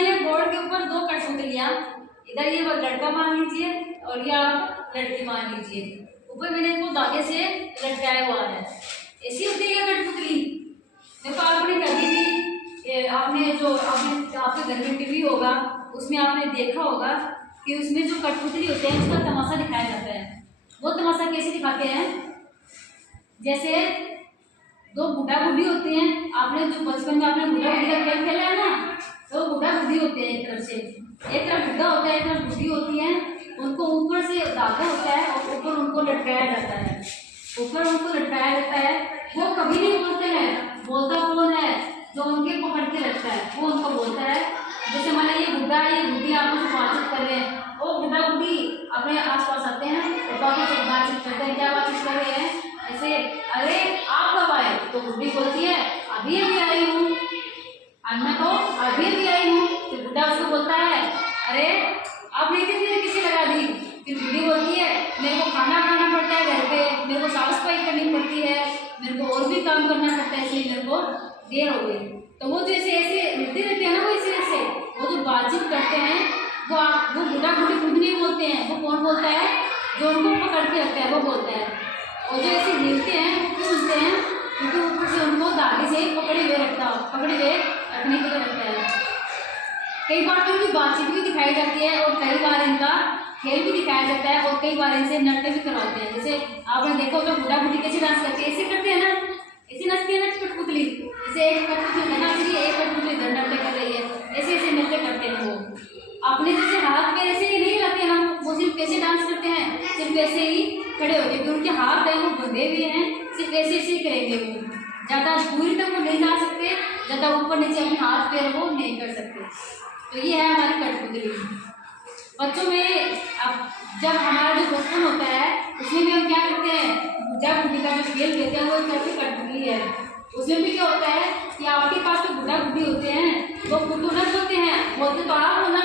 मानिए बोर्ड के ऊपर दो कठपुतलियां, इधर ये लड़का मान लीजिए और ये आप लड़की मान लीजिए, ऊपर मैंने इनको धागे से लटकाया हुआ है। ऐसी होती है कठपुतली। देखो आपने कभी भी आपके घर में टीवी होगा, उसमें आपने देखा होगा कि उसमें जो कठपुतली होते हैं उसका तमाशा दिखाया जाता है। वो तमाशा कैसे दिखाते हैं? जैसे दो बुढ़ा बुढ़ी होते हैं, आपने जो बचपन में आपने बुढ़ा बुढ़ी का खेल खेला है ना, तो बुढ़ा बुढ़ी होते हैं, एक तरफ से एक तरफ बुढ़ा होता है, एक तरफ बुढ़ी होती है। उनको ऊपर से धागा होता है और ऊपर उनको लटकाया जाता है, ऊपर उनको लटकाया जाता है। वो कभी नहीं बोलते हैं, बोलता कौन है? जो उनके पकड़ के रखता है वो उनको बोलता है। जैसे मान ये बुढ़ा है, ये बुढ़ी आपस में बातचीत कर रहे हैं, वो बुढ़ा बुढ़ी अपने आसपास आते हैं और बातचीत करते हैं। क्या बातचीत कर रहे हैं? ऐसे, अरे आप कब आए? तो बुढ़ी बोलती है अभी अभी आई हूँ। अन्ना को अभी अभी आई हूँ। तो बुढ़ा उसको बोलता है अरे आपने इतनी देर किसे लगा दी? फिर बुढ़ी बोलती है मेरे को खाना बनाना पड़ता है घर पे, मेरे को साफ सफाई करनी पड़ती है, मेरे को और भी काम करना पड़ता है, इसलिए मेरे को देर हो गई। तो वो जो ऐसे ऐसे मिलते रहते हैं ना, वो ऐसे वो जो बातचीत करते हैं वो बुढ़ा बुढ़ी खुद नहीं बोलते हैं। वो कौन बोलता है? जो उनको पकड़ के रखता है वो बोलता है। और जो ऐसे मिलते हैं वो क्यों मिलते हैं? क्योंकि ऊपर से उनको धागे से पकड़े हुए रखने के लिए रखता है। कई बार तो उनकी बातचीत भी दिखाई जाती है और कई बार इनका खेल भी दिखाया जाता है और कई बार इनसे नृत्य भी करवाते हैं। जैसे आपने देखा होगा बुढ़ा बुढ़ी कैसे डांस करते हैं, ऐसे करते हैं ना, ऐसे नचती है ना कठपुतली। जैसे एक कठपुतली नाच रही है, एक कठपुतली नृत्य कर रही है, ऐसे ऐसे नृत्य करते हैं। वो अपने जैसे हाथ पैर ऐसे ही नहीं हिलाते हैं, वो सिर्फ कैसे डांस करते हैं, सिर्फ ऐसे ही खड़े होते हैं। उनके हाथ है वो बंधे हुए हैं, सिर्फ ऐसे ऐसे ही करेंगे। वो ज़्यादा दूरी तक वो नहीं जा सकते, ज़्यादा ऊपर नीचे अपने हाथ पैर वो नहीं कर सकते। तो ये है हमारी कठपुतली। बच्चों में अब जब हमारा जो बचपन होता है उसमें भी हम क्या करते हैं? जब बुढ़ी का जो खेल खेलते हैं वो कैसे कठपुतली है। उसमें भी क्या होता है कि आपके पास तो बुढ़ा बुढ़ी होते हैं, वो खुद तो न बोलते हैं, बोलते तो आप हो ना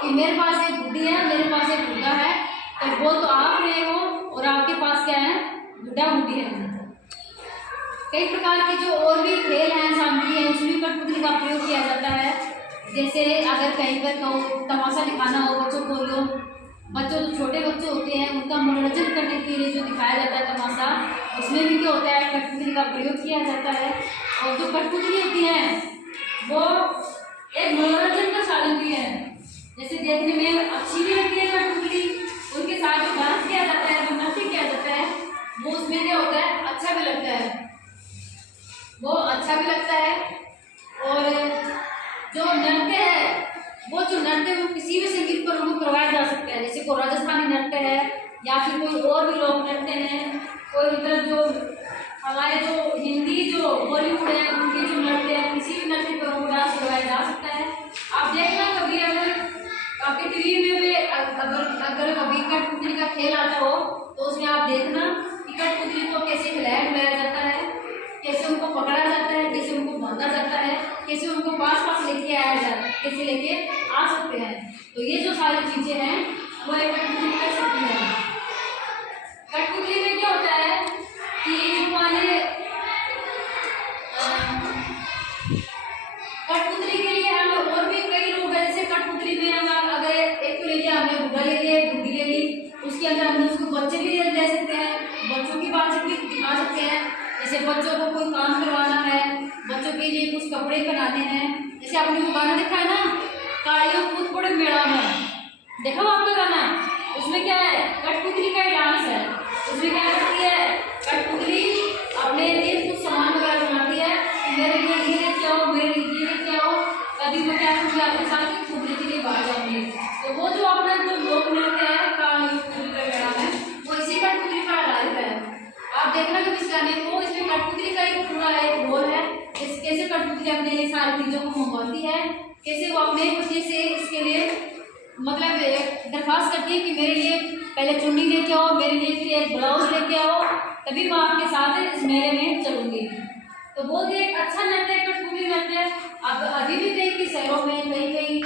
कि मेरे पास एक बुढ़ी है, मेरे पास एक बुढ़ा है। तो वो तो आप रहे हो और आपके पास क्या है? बुढ़ा बुढ़ी है। कई प्रकार के जो और भी खेल हैं, सामग्री है, उसमें कठपुतली का प्रयोग किया जाता है। जैसे अगर कहीं पर तमाशा दिखाना हो बच्चों को, बच्चों जो छोटे बच्चे होते हैं उनका मनोरंजन करने के लिए जो दिखाया जाता है तमाशा, उसमें भी क्या होता है? कठपुतली का प्रयोग किया जाता है। और जो कठपुतली होती है वो एक मनोरंजन का साधन भी है। जैसे देखने में अच्छी भी लगती है कठपुतली, उनके साथ जो डांस किया जाता है, जो नृत्य किया जाता है, वो उसमें क्या होता है? अच्छा भी लगता है, वो अच्छा भी लगता है। और जो नृत्य है वो किसी भी संगीत पर उनको करवाया जा सकता है। जैसे कोई राजस्थानी नृत्य है या फिर कोई और भी लोक नृत्य हैं, कोई मतलब जो हमारे जो हिंदी जो बॉलीवुड है उनके जो नृत्य है, किसी भी नृत्य पर उनको डांस करवाया जा सकता है। आप देखना कभी अगर आपके टीवी में भी अगर कभी कठपुतली का खेल आता हो तो उसमें आप देखना कि कठपुतली को कैसे खिलाया जाता है, कैसे उनको पकड़ा जाता है, कैसे उनको बांधा जाता है, कैसे उनको पास लेके आया जाता है, कैसे लेके आ सकते हैं। तो ये जो सारी चीजें हैं वो एक कठपुतली कर सकती है। कठपुतली में क्या होता है कि हमारे कठपुतली के लिए हम और भी कई लोग हैं। जैसे कठपुतली में हम अगर एक तो लीजिए, हमने बुढ़ा ले लिया, बुढ़ी ले ली, उसके अंदर हम उसको बच्चे भी ले सकते हैं, बच्चों की बात भी दिखा सकते हैं। जैसे बच्चों को कोई काम करवाना है, बच्चों के लिए कुछ कपड़े बनाने हैं। जैसे आपने वो गाना देखा है ना, कालियों कूद पड़े मेला में, देखा वो आपका गाना? उसमें क्या है? कठपुतली का डांस है। उसमें क्या करती है कठपुतली? अपने लिए कुछ सामान वगैरह बनाती है, मेरे लिए ये लेके आओ, मेरे लिए ये लेके आओ, कभी मैं क्या करूँगी आपके साथ घूमने के लिए बाहर जाऊँगी। तो वो जो अपना जो लोक नृत्य है कालियों कूद पड़े मेला में, वो इसी कठपुतली पर आधारित है। आप देखना कि इस गाने को, इसमें कठपुतली का एक पूरा एक रोल है, कैसे कठपुतली अपने लिए सारी चीज़ों को मंगवाती है, कैसे वो अपने पति से इसके लिए मतलब दरख्वास्त करती है कि मेरे लिए पहले चुन्नी लेके आओ, मेरे लिए फिर एक ब्लाउज लेके आओ, तभी मैं आपके साथ इस मेले में चलूँगी। तो वो एक अच्छा नृत्य है कठपुतली नृत्य। अब अभी भी कई शहरों में कई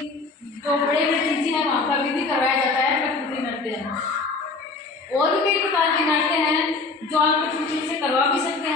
जो बड़े बड़े चीज़ें हैं वहाँ पर अभी भी करवाया जाता है कठपुतली नृत्य। और भी कई प्रकार के नृत्य हैं जो आप कठपुतली से करवा भी सकते हैं।